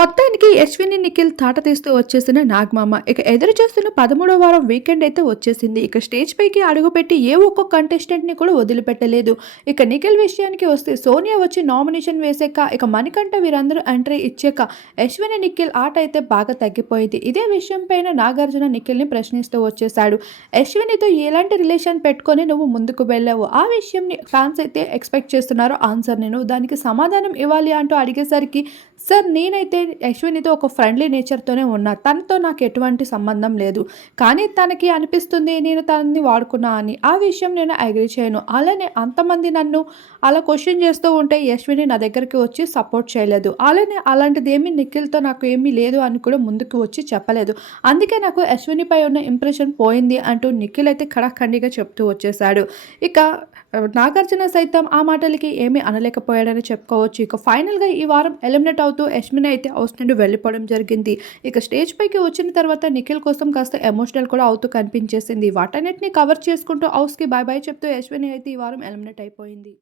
మొత్తానికి యశ్విని నిఖిల్ తాట తీస్తూ వచ్చేసిన నాగమామ. ఇక ఎదురు చూస్తున్న పదమూడో వారం వీకెండ్ అయితే వచ్చేసింది. ఇక స్టేజ్ పైకి అడుగుపెట్టి ఏ ఒక్క కంటెస్టెంట్ని కూడా వదిలిపెట్టలేదు. ఇక నిఖిల్ విషయానికి వస్తే సోనియా వచ్చి నామినేషన్ వేసాక ఇక మణికంఠ వీరందరూ ఎంట్రీ ఇచ్చాక యశ్విని నిఖిల్ ఆట అయితే బాగా తగ్గిపోయింది. ఇదే విషయం పైన నాగార్జున నిఖిల్ని ప్రశ్నిస్తూ వచ్చేశాడు. యశ్వినితో ఎలాంటి రిలేషన్ పెట్టుకొని నువ్వు ముందుకు వెళ్ళావు? ఆ విషయం ఫ్యాన్స్ అయితే ఎక్స్పెక్ట్ చేస్తున్నారు ఆన్సర్ నేను. దానికి సమాధానం ఇవ్వాలి అంటూ అడిగేసరికి సార్ నేనైతే యశ్వినితో ఒక ఫ్రెండ్లీ నేచర్తోనే ఉన్నా. తనతో నాకు ఎటువంటి సంబంధం లేదు. కానీ తనకి అనిపిస్తుంది నేను తనని వాడుకున్నా అని. ఆ విషయం నేను అగ్రి చేయను. అలానే అంతమంది నన్ను అలా క్వశ్చన్ చేస్తూ ఉంటే యశ్విని నా దగ్గరికి వచ్చి సపోర్ట్ చేయలేదు. అలానే అలాంటిది ఏమీ నిఖిల్తో నాకు ఏమీ లేదు అని కూడా ముందుకు వచ్చి చెప్పలేదు. అందుకే నాకు యశ్వినిపై ఉన్న ఇంప్రెషన్ పోయింది అంటూ నిఖిల్ అయితే కడాఖండిగా చెప్తూ వచ్చేసాడు ఇక నాగార్జున సైతం ఆ మాటలకి ఏమీ అనలేకపోయాడని చెప్పుకోవచ్చు. ఇక ఫైనల్గా ఈ వారం ఎలిమినేట్ అవుతూ యశ్విని అయితే హౌస్ నుండి వెళ్ళిపోవడం జరిగింది. ఇక స్టేజ్ పైకి వచ్చిన తర్వాత నిఖిల్ కోసం కాస్త ఎమోషనల్ కూడా అవుతూ కనిపించేసింది. వాటన్నిటిని కవర్ చేసుకుంటూ హౌస్కి బాయ్ బాయ్ చెప్తూ యశ్విని అయితే ఈ వారం ఎలిమినేట్ అయిపోయింది.